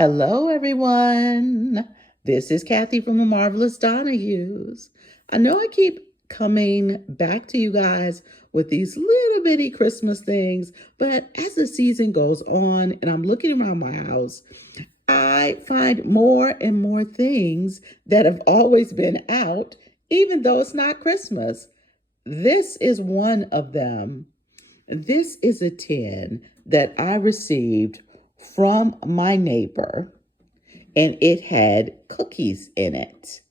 Hello, everyone. This is Kathy from the Marvelous Donahues. I know I keep coming back to you guys with these little bitty Christmas things, but as the season goes on and I'm looking around my house, I find more and more things that have always been out, even though it's not Christmas. This is one of them. This is a tin that I received from my neighbor, and it had cookies in it.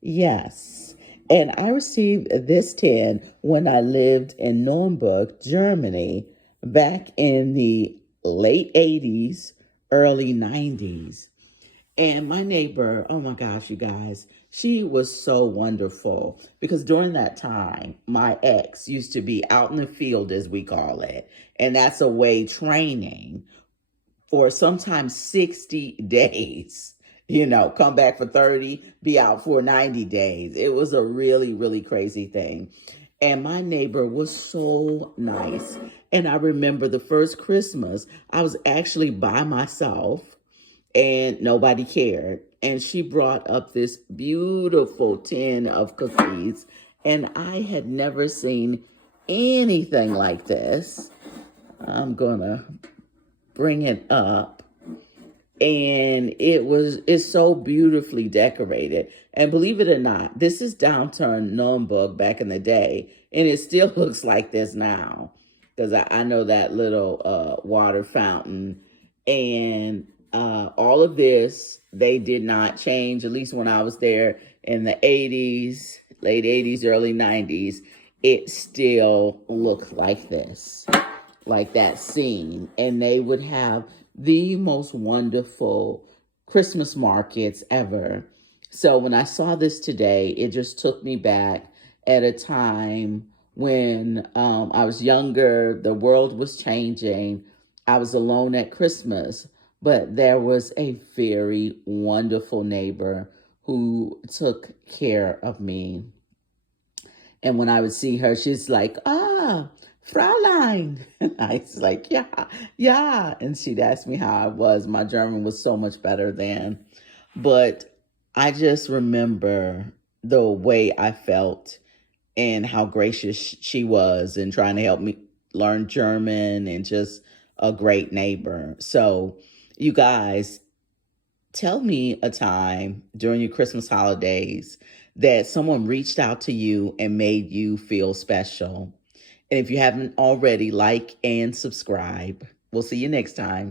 Yes. And I received this tin when I lived in Nuremberg, Germany, back in the late 80s, early 90s. And my neighbor, oh my gosh, you guys, she was so wonderful because during that time, my ex used to be out in the field, as we call it. And that's away training for sometimes 60 days, come back for 30, be out for 90 days. It was a really, really crazy thing. And my neighbor was so nice. And I remember the first Christmas, I was actually by myself and nobody cared. And she brought up this beautiful tin of cookies. And I had never seen anything like this. I'm gonna bring it up. And it's so beautifully decorated. And believe it or not, this is downtown Nuremberg back in the day. And it still looks like this now. Because I know that little water fountain. And all of this, they did not change, at least when I was there in the 80s, late 80s, early 90s. It still looked like this, like that scene. And they would have the most wonderful Christmas markets ever. So when I saw this today, it just took me back at a time when I was younger, the world was changing. I was alone at Christmas, but there was a very wonderful neighbor who took care of me. And when I would see her, she's like, Fraulein. And I was like, yeah. And she'd ask me how I was. My German was so much better then. But I just remember the way I felt and how gracious she was and trying to help me learn German and just a great neighbor. So you guys, tell me a time during your Christmas holidays that someone reached out to you and made you feel special. And if you haven't already, like and subscribe. We'll see you next time.